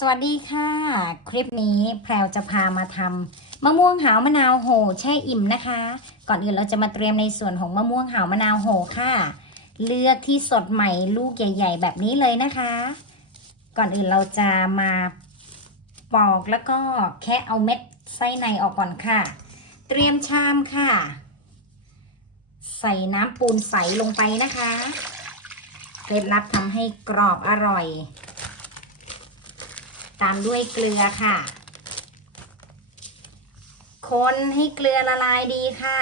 สวัสดีค่ะ คลิปนี้แพรวจะพามาทำมะม่วงหาวมะนาวโหแช่อิ่มนะคะ ก่อนอื่นเราจะมาเตรียมในส่วนของมะม่วงหาวมะนาวโหค่ะ เลือกที่สดใหม่ลูกใหญ่ ๆ แบบนี้เลยนะคะ ก่อนอื่นเราจะมาปอกแล้วก็แค่เอาเม็ดไส้ในออกก่อนค่ะ เตรียมชามค่ะ ใส่น้ำปูนใสลงไปนะคะเคล็ดลับทำให้กรอบอร่อย ตามด้วยเกลือค่ะ คนให้เกลือละลายดีค่ะ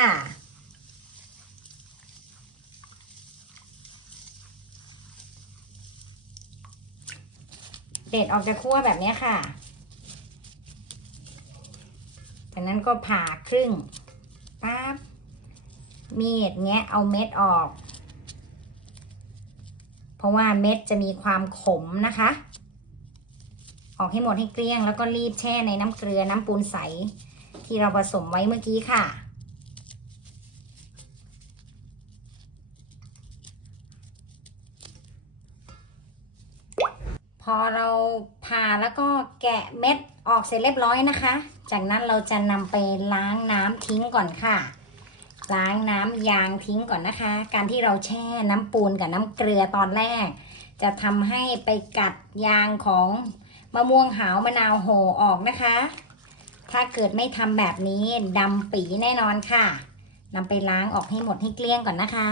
เด็ดออกจากขั้วแบบนี้ค่ะ จากนั้นก็ผ่าครึ่งปั๊บ มีดแงะเอาเม็ดออก เพราะว่าเม็ดจะมีความขมนะคะ ออกให้หมดให้เกลี้ยง แล้วก็รีบแช่ในน้ำเกลือน้ำปูนใส ที่เราผสมไว้เมื่อกี้ค่ะ พอเราผ่าแล้วก็แกะเม็ดออกเสร็จเรียบร้อยนะคะ จากนั้นเราจะนำไปล้างน้ำทิ้งก่อนค่ะล้างน้ำยางทิ้งก่อนนะคะ การที่เราแช่น้ำปูนกับน้ำเกลือตอนแรก จะทำให้ไปกัดยางของ มะม่วงหาวมะนาวโหออกนะคะ ถ้าเกิดไม่ทำแบบนี้ดำปีแน่นอนค่ะนำไปล้างออกให้หมดให้เกลี้ยงก่อนนะคะ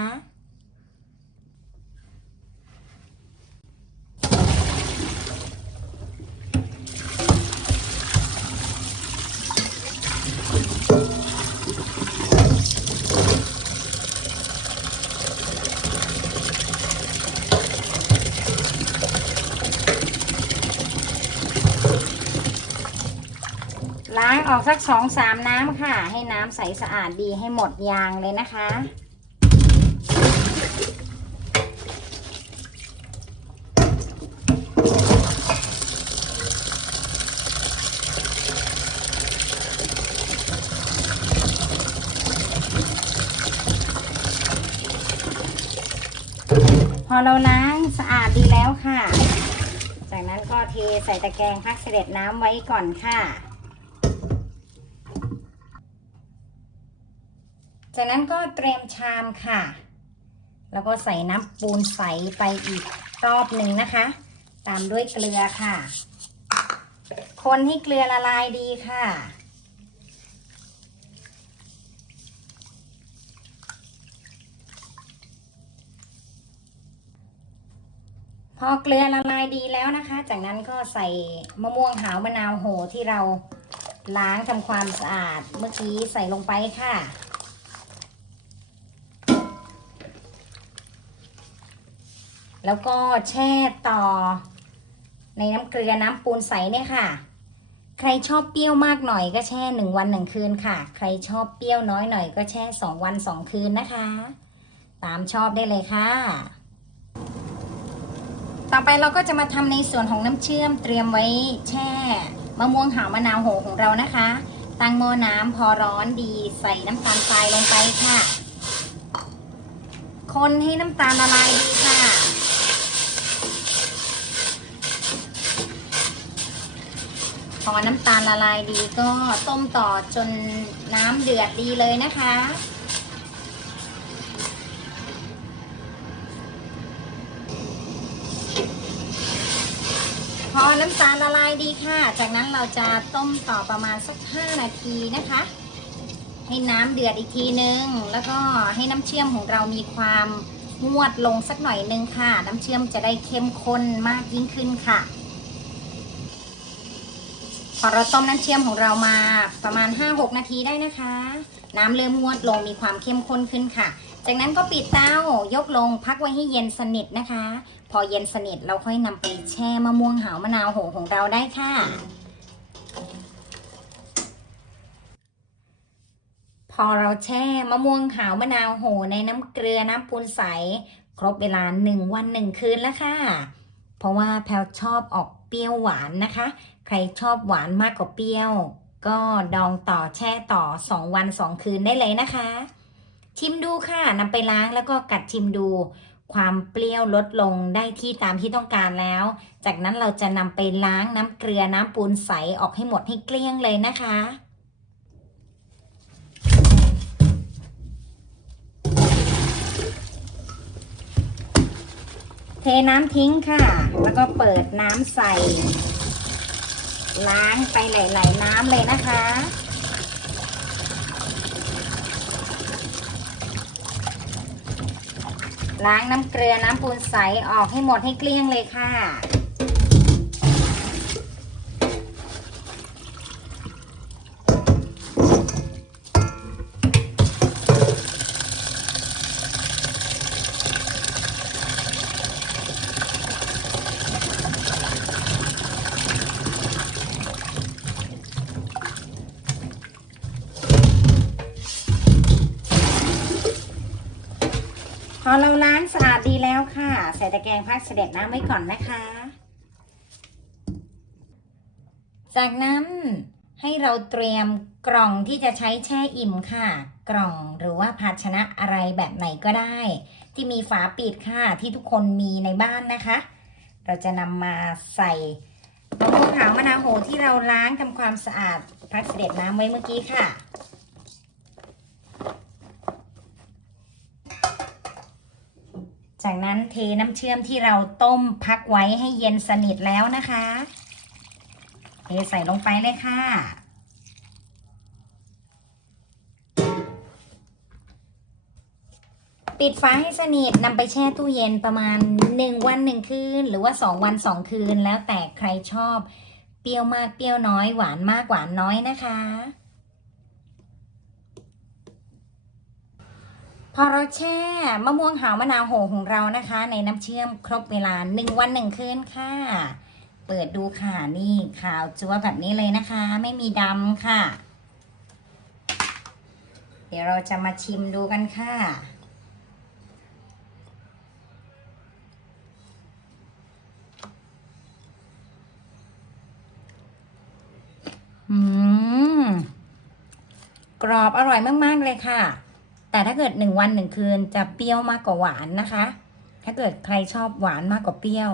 ล้างออกสักสองสามน้ำค่ะ ให้น้ำใสสะอาดดีให้หมดยางเลยนะคะ พอเราล้างสะอาดดีแล้วค่ะ จากนั้นก็เทใส่ตะแกรงพักเสด็จน้ำไว้ก่อนค่ะ จากนั้นก็เตรียมชามค่ะ แล้วก็ใส่น้ำปูนใสไปอีกรอบหนึ่งนะคะ ตามด้วยเกลือค่ะ คนให้เกลือละลายดีค่ะพอเกลือละลายดีแล้วนะคะ จากนั้นก็ใส่มะม่วงหาวมะนาวโหที่เราล้างทำความสะอาดเมื่อกี้ใส่ลงไปค่ะ แล้วก็แช่ต่อ ในน้ำเกลือน้ำปูนใสเนี่ยค่ะ ใครชอบเปรี้ยวมากหน่อยก็แช่หนึ่งวันหนึ่งคืนค่ะ ใครชอบเปรี้ยวน้อยหน่อยก็แช่สองวันสองคืนนะคะ ตามชอบได้เลยค่ะ ต่อไปเราก็จะมาทำในส่วนของน้ำเชื่อมเตรียมไว้แช่มะม่วงหาวมะนาวโหของเรานะคะ ตั้งหม้อน้ำพอร้อนดีใส่น้ำตาลทรายลงไปค่ะ คนให้น้ำตาลละลายดีค่ะ พอน้ำตาลละลายดีก็ต้มต่อจนน้ำเดือดดีเลยนะคะ พอน้ำตาลละลายดีค่ะ จากนั้นเราจะต้มต่อประมาณสัก 5 นาทีนะคะ ให้น้ำเดือดอีกทีนึง แล้วก็ให้น้ำเชื่อมของเรามีความงวดลงสักหน่อยนึงค่ะ น้ำเชื่อมจะได้เข้มข้นมากยิ่งขึ้นค่ะ พอเราต้มน้ำเชื่อมของเรามาประมาณ 5-6 นาทีได้นะคะ น้ำเริ่มงวดลงมีความเข้มข้นขึ้นค่ะ จากนั้นก็ปิดเตายกลงพักไว้ให้เย็นสนิทนะคะ พอเย็นสนิทเราค่อยนำไปแช่มะม่วงหาวมะนาวโหของเราได้ค่ะ พอเราแช่มะม่วงหาวมะนาวโหในน้ำเกลือน้ำปูนใส ครบเวลาหนึ่งวันหนึ่งคืนแล้วค่ะ เพราะว่าแพลชอบออกเปรี้ยวหวานนะคะ ใครชอบหวานมากกว่าเปรี้ยว ก็ดองต่อแช่ต่อ 2 วัน 2 คืนได้เลยนะคะ ชิมดูค่ะนำไปล้างแล้วก็กัดชิมดู ความเปรี้ยวลดลงได้ที่ตามที่ต้องการแล้ว จากนั้นเราจะนำไปล้างน้ำเกลือน้ำปูนใสออกให้หมดให้เกลี้ยงเลยนะคะ เทน้ำทิ้งค่ะ แล้วก็เปิดน้ำใส่ ล้างไปหลายๆน้ำเลยนะคะ ล้างน้ำเกลือน้ำปูนใสออกให้หมดให้เกลี้ยงเลยค่ะ พอเราล้างสะอาดดีแล้วค่ะ ใส่ตะแกรงพักเสด็จน้ำไว้ก่อนนะคะ จากนั้นให้เราเตรียมกล่องที่จะใช้แช่อิ่มค่ะ กล่องหรือว่าภาชนะอะไรแบบไหนก็ได้ ที่มีฝาปิดค่ะที่ทุกคนมีในบ้านนะคะ เราจะนำมาใส่มะม่วงหาวมะนาวโหที่เราล้างทำความสะอาดพักเสด็จน้ำไว้เมื่อกี้ค่ะ จากนั้นเทน้ำเชื่อมที่เราต้มพักไว้ให้เย็นสนิทแล้วนะคะ เทใส่ลงไปเลยค่ะ ปิดฝาให้สนิทนำไปแช่ตู้เย็นประมาณ 1 วัน 1 คืน หรือว่า 2 วัน 2 คืน แล้วแต่ใครชอบ เปรี้ยวมากเปรี้ยวน้อยหวานมากหวานน้อยนะคะ พอเราแช่มะม่วงหาวมะนาวโหของเรานะคะ ในน้ำเชื่อมครบเวลา1วัน1คืนค่ะ เปิดดูค่ะนี่ขาวจั๊วแบบนี้เลยนะคะ ไม่มีดำค่ะ เดี๋ยวเราจะมาชิมดูกันค่ะอืมกรอบอร่อยมาก ๆ เลยค่ะ แต่ถ้าเกิดหนึ่งวันหนึ่งคืนจะเปรี้ยวมากกว่าหวานนะคะ ถ้าเกิดใครชอบหวานมากกว่าเปรี้ยว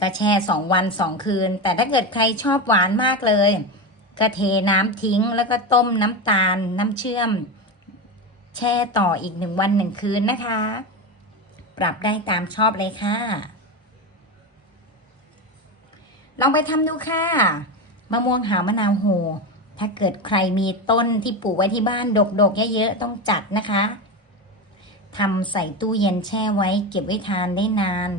ก็แช่สองวันสองคืน แต่ถ้าเกิดใครชอบหวานมากเลย ก็เทน้ำทิ้งแล้วก็ต้มน้ำตาลน้ำเชื่อม แช่ต่ออีกหนึ่งวันหนึ่งคืนนะคะ ปรับได้ตามชอบเลยค่ะ ลองไปทำดูค่ะมะม่วงหาวมะนาวโห ถ้าเกิดใครมีต้นที่ปลูกไว้ที่บ้านดกๆเยอะๆต้องจัดนะคะทำใส่ตู้เย็นแช่ไว้ เก็บไว้ทานได้นาน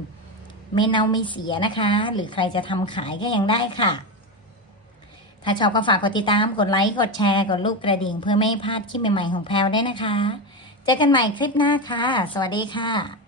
ไม่เน่าไม่เสียนะคะ หรือใครจะทำขายก็ยังได้ค่ะ ถ้าชอบก็ฝากกดติดตามกดไลค์กดแชร์กดรูปกระดิ่ง เพื่อไม่พลาดคลิปใหม่ๆของแพลวได้นะคะ เจอกันใหม่คลิปหน้าค่ะ สวัสดีค่ะ